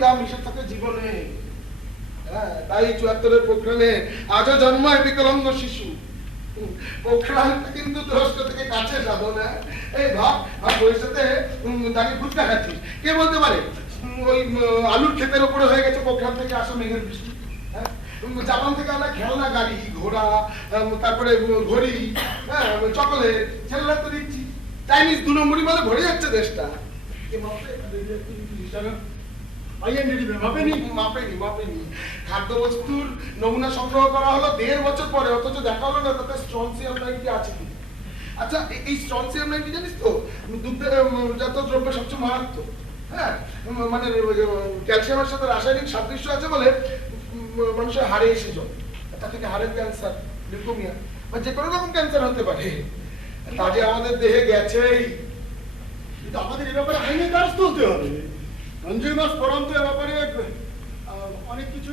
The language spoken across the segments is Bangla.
তা মিশে থাকে জীবনে। তাই ৭৪-এর পোখরানে আজও জন্মায় বিকলাঙ্গ শিশু। পোখরানটা কিন্তু তুরস্ক থেকে কাছে সাধন। এই ভাব ভবিষ্যতে দাঁড়িয়ে ফুটকা খাচ্ছিস, কে বলতে পারে ওই আলুর ক্ষেতের উপরে হয়ে গেছে পোখরান থেকে আসা মেঘের বৃষ্টি। জাপান থেকে আমরা খেলনা গাড়ি, ঘোড়া, তারপরে ঘড়ি, চকোলেট ছেলেরা তো দিচ্ছি। চাইনিজ ২ নম্বরই মানে ভরে যাচ্ছে দেশটা। খাদ্য বস্তুর নমুনা সংগ্রহ করা হলো ১.৫ বছর পরে, অথচ দেখা হলো না তাতে স্ট্রনসিয়াম 90 আছে কি। আচ্ছা, এই স্ট্রনসিয়াম 90 জানিস তো দুগ্ধজাত দ্রব্য সবচেয়ে মারাত্মক। মানে ক্যালসিয়ামের সাথে রাসায়নিক সাদৃশ্য আছে বলে মানুষের হাড়ে এসে জল, তা থেকে হাড়ের ক্যান্সার, লিউকোমিয়া বা যে কোনো রকম ক্যান্সার হতে পারে। তা যে আমাদের দেহে গেছেই। কিন্তু আমাদের এ ব্যাপারে আইনের কাজ তুলতে হবে। কনজিউমার্স ফোরাম তো এ ব্যাপারে অনেক কিছু।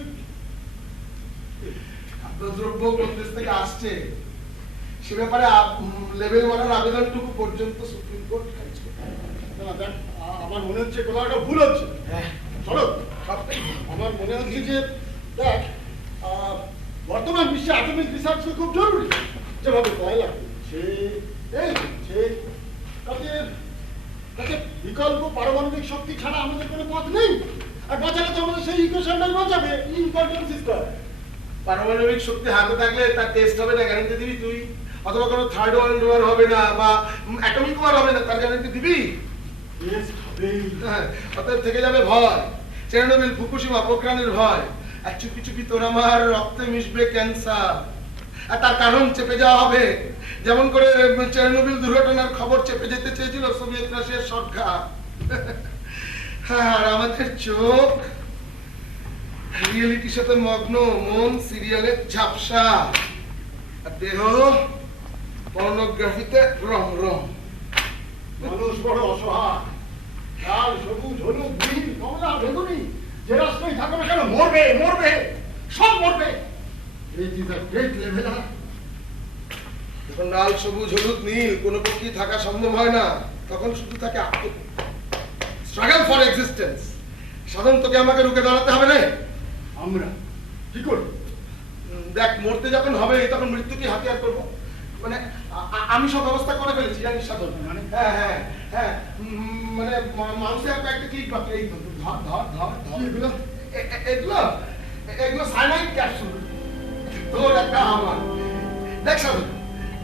খাদ্যদ্রব্য কোন দেশ থেকে আসছে সে ব্যাপারে লেভেল 1-এর আবেদনটুকু পর্যন্ত সুপ্রিম কোর্ট খারিজ করে। আমার মনে হচ্ছে কোনো একটা ভুল হচ্ছে। চলো, আমার মনে হচ্ছে যে দেখ, বর্তমান বিশ্বে অ্যাটমিক রিসার্চ খুব জরুরি। যেভাবে কয়লা তাতে বিকল্প পারমাণবিক শক্তি ছাড়া আমাদের কোনো পথ নেই। আর বাঁচালে তো আমাদের সেই ইকুয়েশনটাই বাঁচাবে, ইম্পর্টেন্ট সিস্টেম। পারমাণবিক শক্তি হাতে থাকলে তার টেস্ট হবে না, গ্যারান্টি দিবি তুই? অথবা কোনো থার্ড ওয়ার্ল্ড ওয়ার হবে না বা অ্যাটমিক ওয়ার হবে না, তার গ্যারান্টি দিবি? অতএব থেকে যাবে ভয়, চেরনোবিল, ফুকুশিমা, পোখরানের ভয়। আর চুপি চুপি তোর আমার রক্তে মিশবে ক্যান্সার। আর তার কারণ চেপে যাওয়া হবে, যেমন করে চেরনোবিল দুর্ঘটনার খবর চেপে যেতে চেয়েছিল সোভিয়েত রাশিয়ার সরকার। আর আমাদের চোখ রিয়েলিটির সাথে মগ্ন, মন সিরিয়ালের ঝাপসা, আর দেহ পর্নোগ্রাফিতে রমরম। মানুষ বড় অসহায়। লাল, সবুজ, হলুদ, নীল, কমলা, বেগুনি, যে রাষ্ট্রই থাকো না কেন মরবে, মরবে, সব মরবে। যখন লাল, সবুজ, হলুদ, নীল কোনো পক্ষে থাকা সম্ভব হয় না, তখন শুধু থাকে স্ট্রাগল ফর এক্সিস্টেন্স। সাধন তোকে আমাকে রুখে দাঁড়াতে হবে না। আমরা কি করব? দেখ, মরতে যখন হবে তখন মৃত্যুকে হাতিয়ার করবো। মানে আমি সব ব্যবস্থা করে ফেলেছি, জানিস সাধন। মানে মানে মানুষের একটা ক্লিক বাকি। এই ধর ধর ধর এগুলো এগুলো এগুলো সাইনাইড ক্যাপসুল, তোর একটা আমার। দেখ সাধন,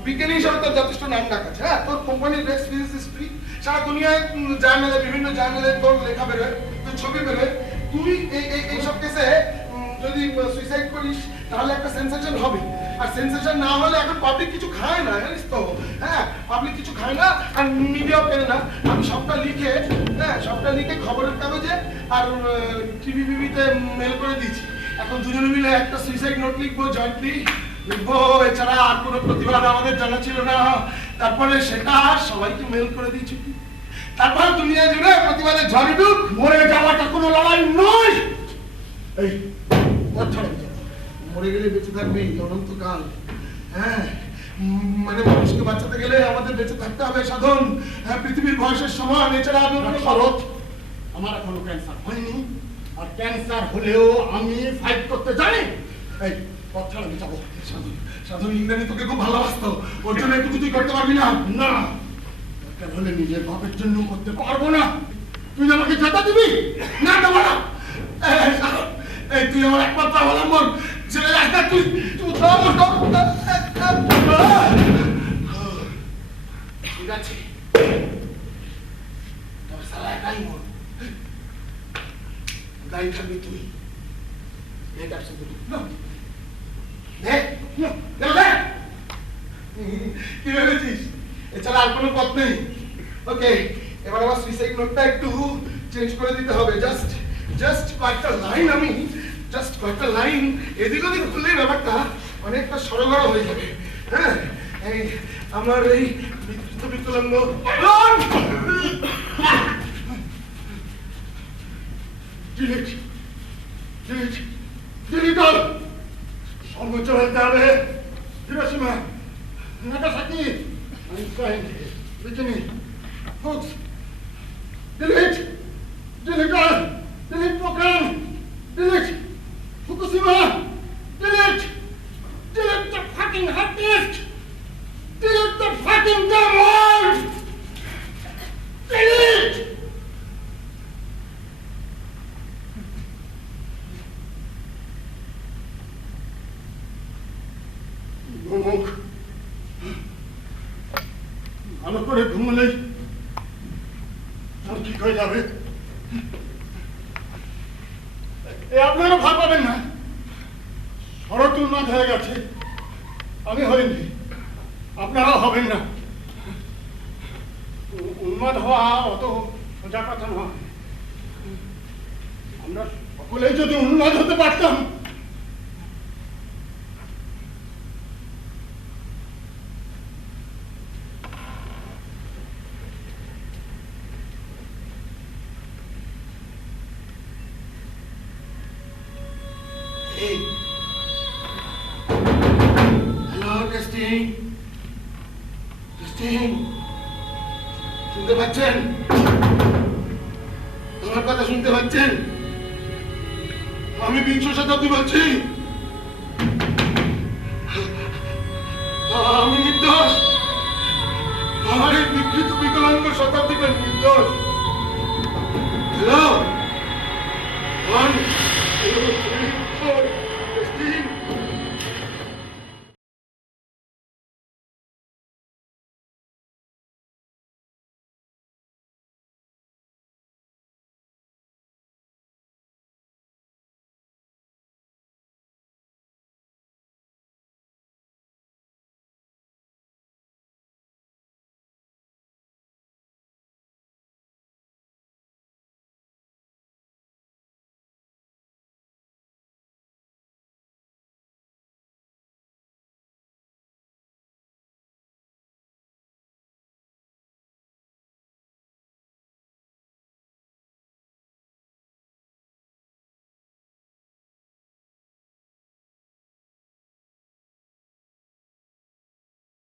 বিজ্ঞানী হিসাবে তোর যথেষ্ট নাম ডাক আছে। তোর কোম্পানির বেস্ট ফিজিসিস্ট, সারা দুনিয়ায় জার্নালে, বিভিন্ন জার্নালে তোর লেখা বেরোয়, তোর ছবি বেরোয়। তুই এইসব কেসে যদি সুইসাইড করিস তাহলে একটা সেন্সেশন হবে। আর সেন্সেশন না হলে এখন পাবলিক কিছু খায় না, জানিস তো। পাবলিক কিছু খায় না, আর মিডিয়াও পেরে না। আমি সবটা লিখে খবরের কাগজে আর টিভি বিবিতে মেল করে দিয়েছি। এখন দুজনে মিলে একটা সুইসাইড নোট লিখবো, জয়েন্টলি লিখবো। এছাড়া আর কোনো প্রতিবাদ আমাদের জানা ছিল না। তারপরে সেটা সবাইকে মেল করে দিয়েছি। তারপরে দুনিয়া জুড়ে প্রতিবাদের ঝড় উঠুক। মরে যাওয়াটা কোনো লড়াই নয়। এই মরে গেলে বেঁচে থাকবি অনন্তকাল। মানে মানুষকে বাঁচাতে গেলে আমাদের বেঁচে থাকতে হবে সাধন। পৃথিবীর বয়সের সমান। এছাড়া আমার এখনো ক্যান্সার হয়নি, আর ক্যান্সার হলেও আমি ফাইট করতে জানি। এই পথ ছাড়া আমি যাবো। সাধন, সাধন ইন্দ্রাণী তোকে খুব ভালোবাসতো, ওর জন্য একটু তুই করতে পারবি না? না, দরকার হলে নিজের বাপের জন্য করতে পারবো না। তুই আমাকে যেতে দিবি? না দেবো না। এই তুই আমার একমাত্র অবলম্বন। ছেলে রাস্তা তুই ঠিক আছে, তবে সালা একাই মর। দায়ী থাকবি তুই। কি ভেবেছিস এছাড়া আর কোনো পথ নেই? ওকে, এবার আমার সুইসাইড নোটটা একটু চেঞ্জ করে দিতে হবে। জাস্ট কয়েকটা লাইন, আমি জাস্ট কয়েকটা লাইন এদিক ওদিক খুললেই ব্যাপারটা অনেকটা সরগড় হয়ে যাবে। এই আমার এই বিকলাঙ্গ সর্বোচ্চ হতে হবে। Hiroshima, Nagasaki, Einstein, Bikini, Fuchs, ডিলিট, ডিলিট পোখরান। মুখ ভালো করে ঘুমলেই সব ঠিক হয়ে যাবে। আপনারা ভয় পাবেন না, শরৎ উন্মাদ হয়ে গেছে, আমি হইনি, আপনারাও হবেন না। উন্মাদ হওয়া অত সোজা কথা নয়। আমরা সকলেই যদি উন্মাদ হতে পারতাম, হ্যালো টেস্টিং টেস্টিং, শুনতে পাচ্ছেন? আমার কথা শুনতে পাচ্ছেন? আমি 20 শতাব্দী বলছি, আমি নির্দোষ। আমার এই বিকৃত বিকলাঙ্গ শতাব্দীকে নির্দোষ। হ্যালো 1 2 3 4